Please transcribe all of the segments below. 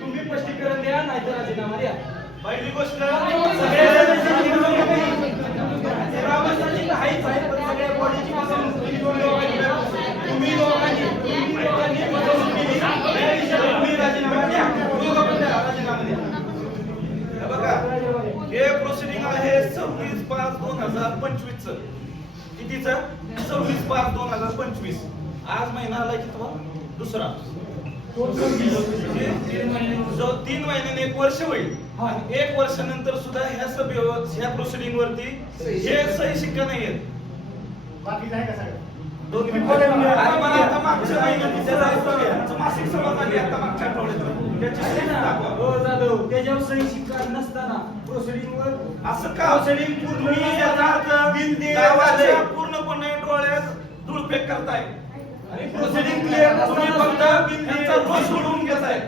तुम्ही स्पष्टीकरण द्या नाहीतर राजीनामा द्या. पहिली गोष्ट तुम्ही दोघांनी राजीनामा द्या. राजीनामा द्या. बघा हे प्रोसिडिंग आहे 26/5/2025 च. कितीचं? 26/5/2025. आज महिना आला कितवा? दुसरा. जो 3 महिन्याने 1 वर्ष होईल. 1 वर्षानंतर सुद्धा ह्या सभेवर ह्या प्रोसिडिंग वरती हे सही शिक्का नाही आहेत. बाकी काय का सगळं मागच्या महिन्यात मासिक सभा झाली आता मागच्या आठवड्यात त्याच्यावर सही शिक्का नसताना प्रोसिडिंग वर असं का? प्रोसिडिंग पूर्णपणे डोळ्यात धुळफेक करताय आणि प्रोसिडिंग क्लिअर तुम्ही फक्त बिंदीचा रोज सोडून घेताय.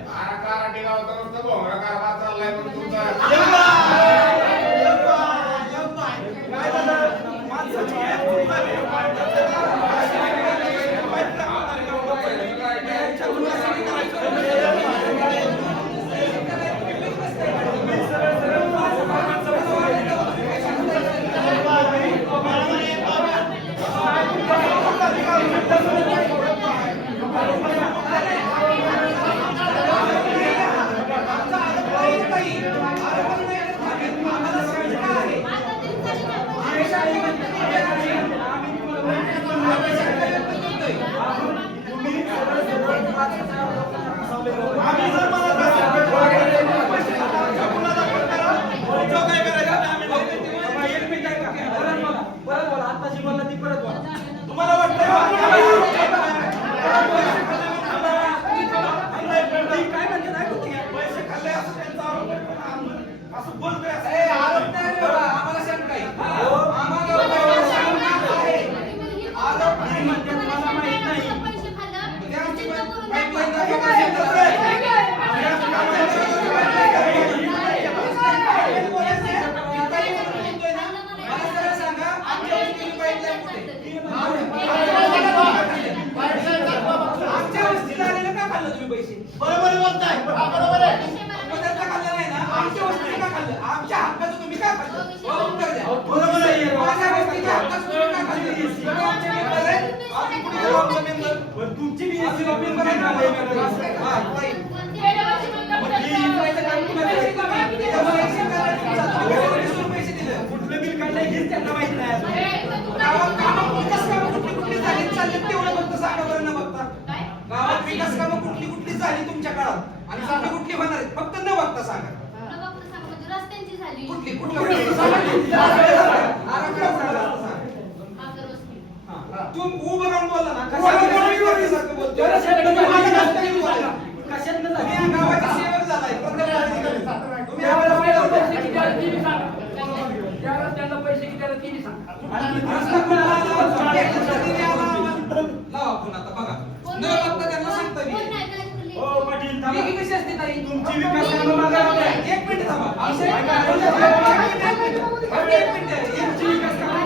काय झालं? माणसाची तुम्हाला वाटतं काय म्हणजे पैसे खाल्ले असं त्यांचा आरोप असं बोलतोय आम्हाला शंका आहे. बरोबर बोलताय. बरोबर आहे. त्याचा खाल्लं नाही ना आमच्या वस्तीचं का खाल्लं? आमच्या हक्काचं तुम्ही काय खाल्लं? उत्तर द्या. बरोबर आहे. माझ्या वस्तीच्या हक्काचं तुम्ही काय खाल्लं? तुमची बी एसी मेंबर आहे ना? पैसे दिले कुठलं बिल काढलंय हेच त्यांना माहित नाही. विकास कामं कुठली झाली चालली तेवढं फक्त सांगा बरं न बघता. गावात विकास कामं कुठली झाली तुमच्या काळात आणि सांगा कुठली होणार आहेत फक्त न बघता सांगा. रस्त्यांची झाली कुठली तू उभं राहून बोलला ना कशात बोलतो. गावाचा सेवक झालाय तुम्ही पैसे किती आले ती सांगा. न बघता त्यांना सांगतो मी. हो पाटील मी कशी असते ताई तुमची विकास कामं मागायला एक मिनिट थांबा. एक मिनिट तुमची विकास कामं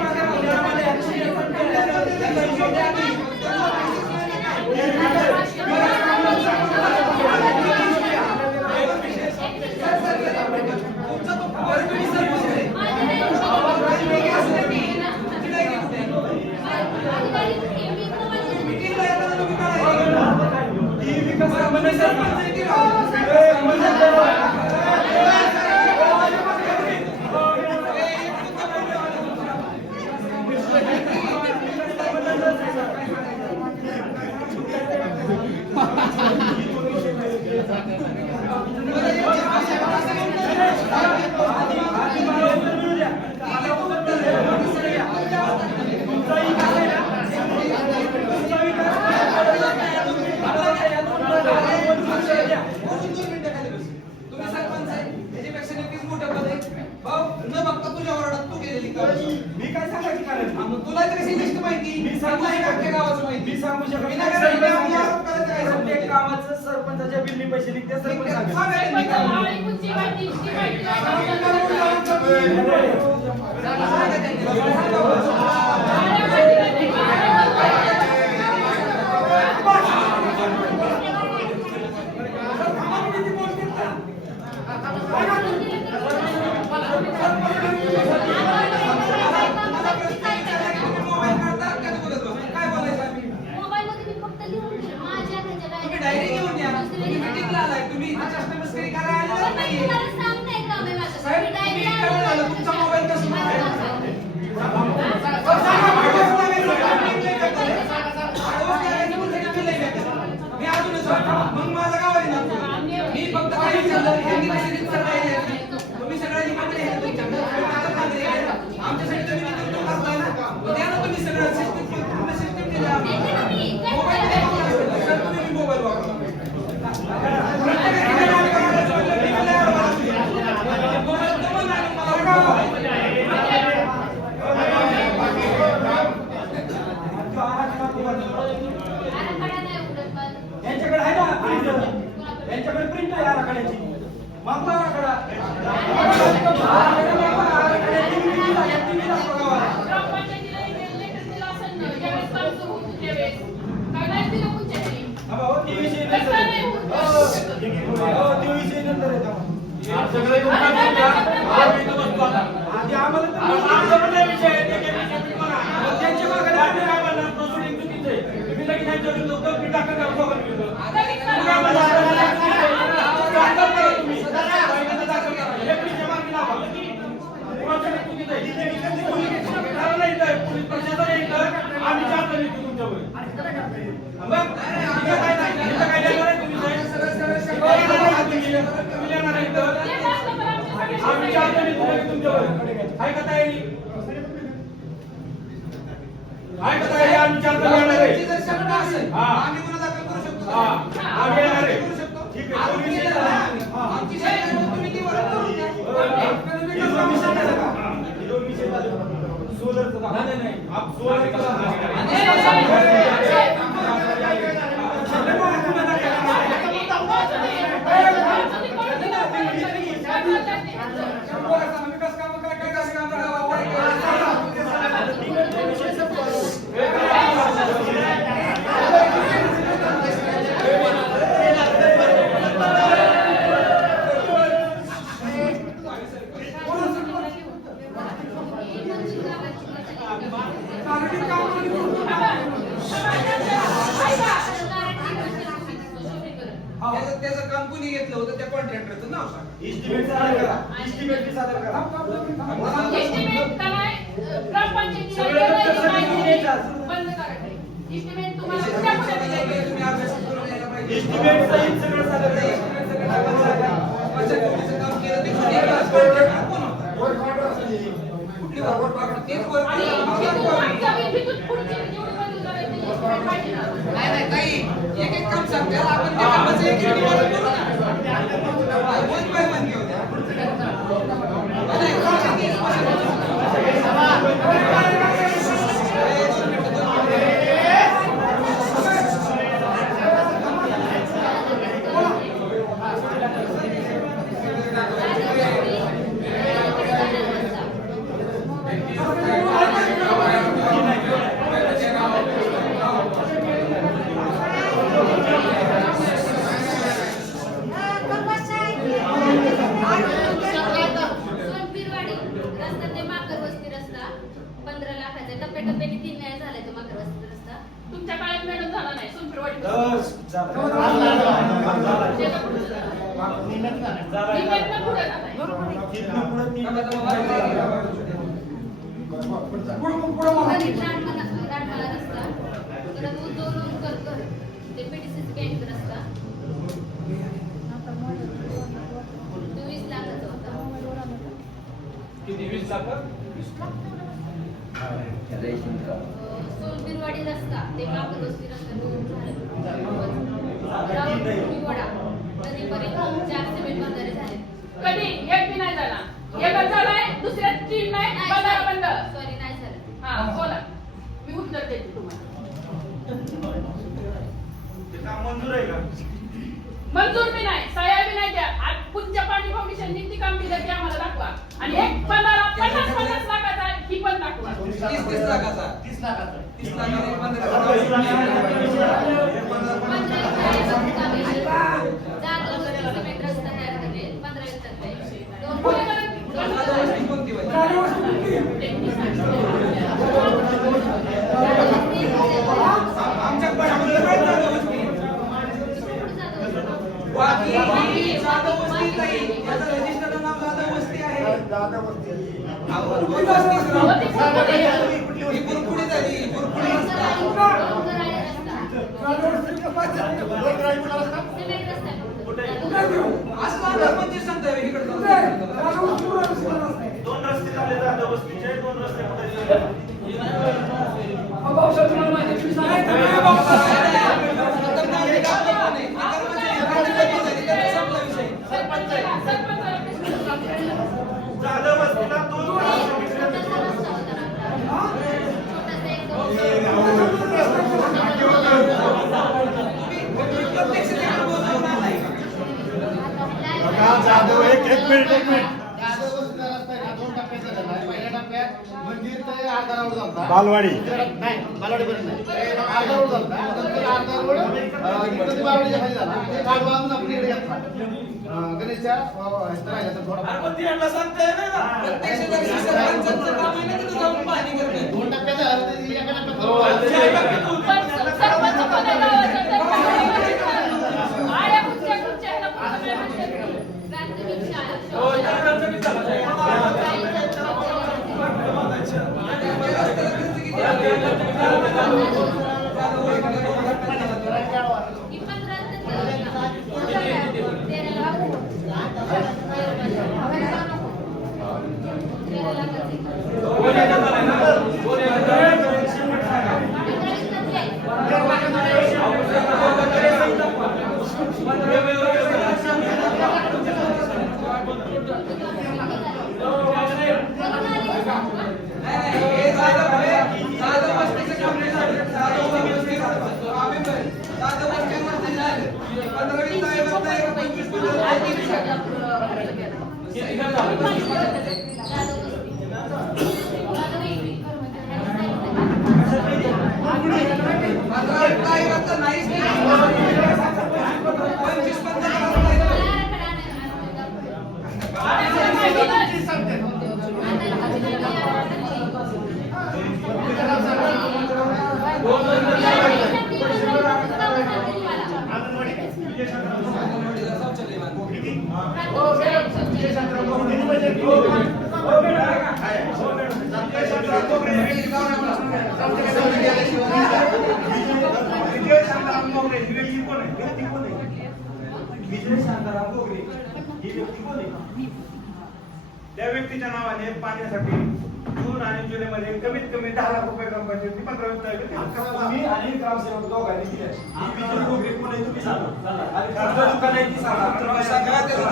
मी काय सांगायची कारण तुला तरी लिस्ट माहिती मी सांगू शकत गावाचं माहिती मी सांगू शकत कामाचं सरपंचाच्या बिल्ली पैसे निघते सरपंच सोलरचं काम. नाही. आप सोलरचं काम. विकास कामं काय विकास कामं गावावर त्याचं काम कुणी घेतलं होतं त्या कॉन्ट्रॅक्टरचं नाव सांग. इस्टिमेट सादर करा. इस्टिमेट सादर करा. एस्टिमेट काय ग्रामपंचायतीला सगळं द्यायला माहिती पाहिजे. द्यायचं. बंद करायचं. एस्टिमेट तुम्हाला कुठल्या कुठे द्यायचं? तुम्ही अभ्यास करून यायला पाहिजे. इस्टिमेट सहित सगळं सादर करा. एस्टिमेट सगळं आपण सांगा. माझ्या कोणीचं काम केलं ते कुणी केलं? कॉन्ट्रॅक्टर कोण होता? कुठली वरवट वाकडं? तेच वर आणि केलं. तिथून मागच्या तिथून पुढची जेवढी मंजूर करायची एस्टिमेट पाहिजे ना. नाही ताई, एक एक काम सांगते आपण त्या कामाचं एक एक निवारण करू ना. वन बाय वन घेऊ द्या. नाही, कोणच्या तीस सोनपीरवाडी रस्ता ते माकर वस्ती रस्ता 15 लाखाचा टप्प्याटप्प्याने 3 न्याय झालाय तो माकर वस्ती रस्ता. तुमच्या काळात मॅडम झाला नाही सोनपेरवाडी झालं. त्याच्या पुढे झाला. निम्म्यातनं पुढे झालाय. तिथनं पुढं तीन रानमाला रस्ता परत उद्योगून कर ते पीडीसीसी बँक रस्ता 20 लाखाचा होता. किती 20 लाख? सोनपीरवाडी रस्ता ते माकर वस्ती रस्ता वडा नदीपर्यंत 4 सिमेंट बंधारे झाले. कधी एक बी नाही झाला. एकच झालाय दुसऱ्या 3 नाही बंधारा बंद. सॉरी नाही झालं. हा बोला मी उत्तर देते तुम्हाला. ते काम मंजूर आहे का? मंजूर बी नाही सह्या बी नाही द्या. आज पूज्य पाणी फाउंडेशन किती काम दिलं ते आम्हाला दाखवा. आणि एक बंधारा 50 लाखाचा आहे ही पण दाखवा. 30 लाखाचा. 30 लाखाचं 30 लाखाचा एक बंद पंधरा एकर जागेवरती सिमेंट रस्ता तयार केले 15 एकर दोन पुढे करा. कोणती वाली? आमच्या पक्षामध्ये काय जागा वस्ती? बाकी ही जागा वस्ती नाही. याचं रजिस्टरचं नाव जागा वस्ती आहे. अहो, कोण वस्ती सर? ही बुरकुडी झाली, ही बुरकुडी. सिमेंट रस्ता असं जागा कोणती सांगताय इकडे जाऊन? दोन रस्ते झाले जात वस्तीचे, 2 रस्ते कुठे झालं वस्तीला 2 जाधव एक मिनिट जाधव रस्ता आहे ना 2 टप्प्याचा झाला आहे. पहिल्या टप्प्यात मंदिर ते आधारावर झालता. बालवाडी. नाही बालवाडीपर्यंत नाही आधारावर झालता. नंतर आधारावर गणपती बालवाडीच्या खाली झाला. ते गाडवा आणून आपण इकडे घेतला. गणेशच्या ह्याचं राहिलं तर थोडा पण ती यांना सांगताय ना का? प्रत्यक्ष दर्शी सरपंचांचं काम आहे ना तिथं जाऊन पाहणी करणे. 2 टप्प्याचा झाला ते एका टप्प्यात पण सरपंच कोण आहे गावाचा? आया कुठच्या कुठच्या ह्याला कुठं काय म्हणतात? प्राथमिक शाळा हो, त्या रस्त्याने चालत आहे. रस्त्याला खर्च किती आहे? ही 15 हो, विजय शांताराम मोगरे ही व्यक्ती कोण आहे? व्यक्ती कोण आहे? विजय शांताराम मोगरे ही व्यक्ती कोण आहे? त्या व्यक्तीच्या नावाने पाण्यासाठी जून आणि जुलैमध्ये कमीत कमी 10 लाख रुपये कंपनी 15 तुम्ही आणि ग्रामसेवक दोघांनी दिले. ही विजय डोंगरे कोण आहे तुम्ही सांगा. आणि कुठलं दुकान आहे ती सांगा.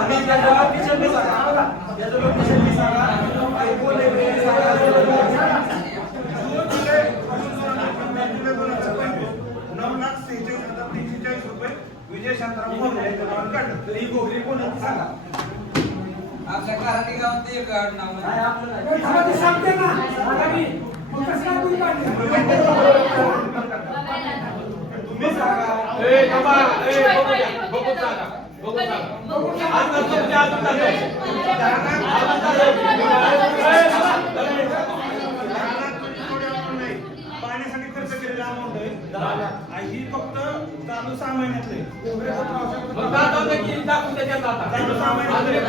आणि त्याचं location बी सांगा. त्याचं location बी सांगा. आणि कोण आहे ते सांगा. जून जुलै 9,46,343 रुपये विजय शांताराम मोगरे यांच्या नावाने काढलं. तर ही डोंगरे कोण आहे ती सांगा. आपल्या कराटी गावात एक नाव नाही नाही. आपलं नाही. सांगते ना. आता मी मग कसं काय तुम्ही काढले? तुम्ही सांगा. पाण्यासाठी खर्च केलेला अमाऊंट आहे आणि ही फक्त चालू 6 महिन्यातले चालू 6 महिन्यातले